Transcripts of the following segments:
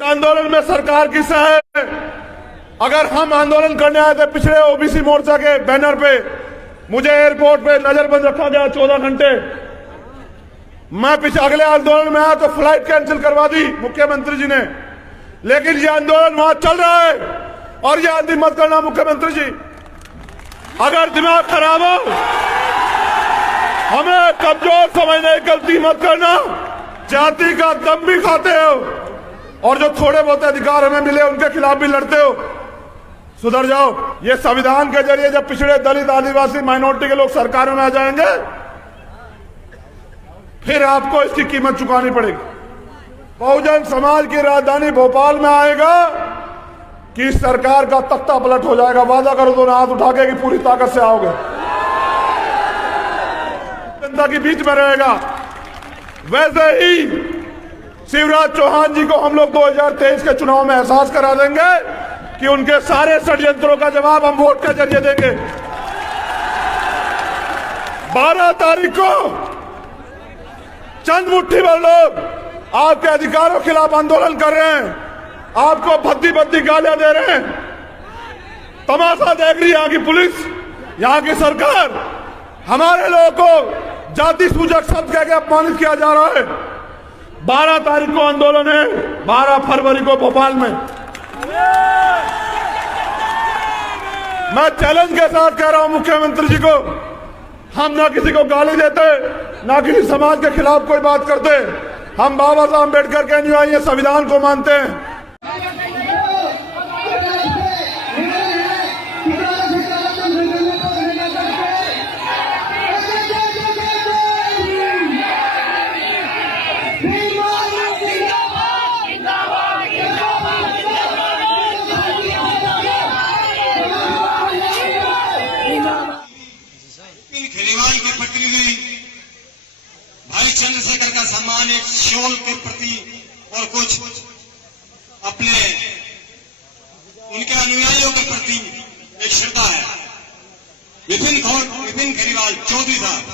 आंदोलन में सरकार किस है? अगर हम आंदोलन करने आए थे पिछड़े ओबीसी मोर्चा के बैनर पे, मुझे एयरपोर्ट पे नजरबंद रखा गया 14 घंटे। मैं अगले आंदोलन में आया तो फ्लाइट कैंसिल करवा दी मुख्यमंत्री जी ने, लेकिन ये आंदोलन वहां चल रहा है और ये आंधी मत करना मुख्यमंत्री जी। अगर दिमाग खराब हो, हमें कमजोर समझने की गलती मत करना। जाति का दम भी खाते हो और जो थोड़े बहुत अधिकार हमें मिले उनके खिलाफ भी लड़ते हो। सुधर जाओ। ये संविधान के जरिए जब पिछड़े, दलित, आदिवासी, माइनॉरिटी के लोग सरकारों में आ जाएंगे, फिर आपको इसकी कीमत चुकानी पड़ेगी। बहुजन समाज की राजधानी भोपाल में आएगा कि सरकार का तख्ता पलट हो जाएगा। वादा करो तो हाथ उठा के कि पूरी ताकत से आओगे। जनता के बीच में रहेगा। वैसे ही शिवराज चौहान जी को हम लोग 2023 के चुनाव में एहसास करा देंगे कि उनके सारे षड्यंत्रों का जवाब हम वोट के जरिए देंगे। 12 तारीख को चंद मुट्ठी भर लोग आपके अधिकारों के खिलाफ आंदोलन कर रहे हैं, आपको भद्दी भद्दी गालियां दे रहे हैं। तमाशा देख रही है यहाँ की पुलिस, यहाँ की सरकार। हमारे लोगों को जाति सूचक शब्द कह के अपमानित किया जा रहा है। 12 तारीख को आंदोलन है, 12 फरवरी को भोपाल में। मैं चैलेंज के साथ कह रहा हूं मुख्यमंत्री जी को, हम ना किसी को गाली देते, ना किसी समाज के खिलाफ कोई बात करते। हम बाबा साहब अम्बेडकर के अनुयायी हैं, संविधान को मानते हैं। खेरीवाल की पटरी हुई भाई चंद्रशेखर का सम्मान एक शॉल के प्रति और कुछ अपने उनके अनुयायियों के प्रति एक श्रद्धा है। विपिन खेरीवाल चौधरी साहब।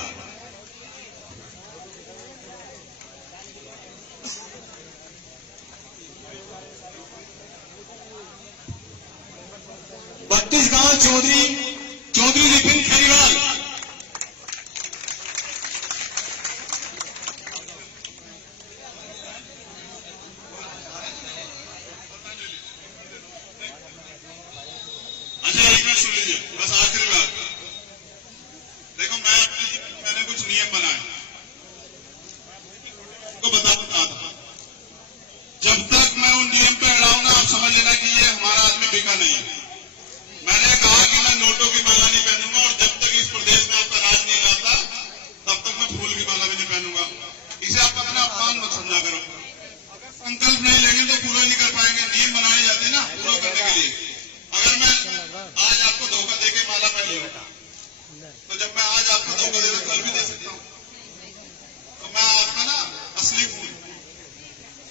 बत्तीस गांव चौधरी विपिन खेरीवाल। अच्छा एक मिनट सुन लीजिए, बस आखिरी बात। देखो मैंने कुछ नियम बनाए, तो बताता था। जब तक मैं उन नियम पे अड़ाऊंगा आप समझ लेना कि ये हमारा आदमी बिका नहीं है। मैंने कहा कि मैं नोटों की माला नहीं पहनूंगा और जब तक इस प्रदेश में आपका राज नहीं लाता तब तक मैं फूल की माला भी नहीं पहनूंगा। इसे आप अपना अपमान मत समझा करो। अगर संकल्प नहीं लेंगे तो पूरा नहीं कर पाएंगे। नियम बनाए जाते हैं ना पूरा करने के लिए। अगर मैं आज आपको धोखा देके माला पहन लूं तो जब मैं आज आपको धोखा दे कल भी दे सकता हूं। तो मैं आपका ना असली फूल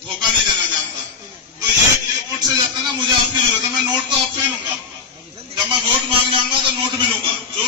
धोखा नहीं देना जानता। तो ये नोट से जाता ना, मुझे आपकी जरूरत है। मैं नोट तो आपसे ही लूंगा। जब मैं वोट मांग जाऊंगा तो नोट भी लूंगा। जो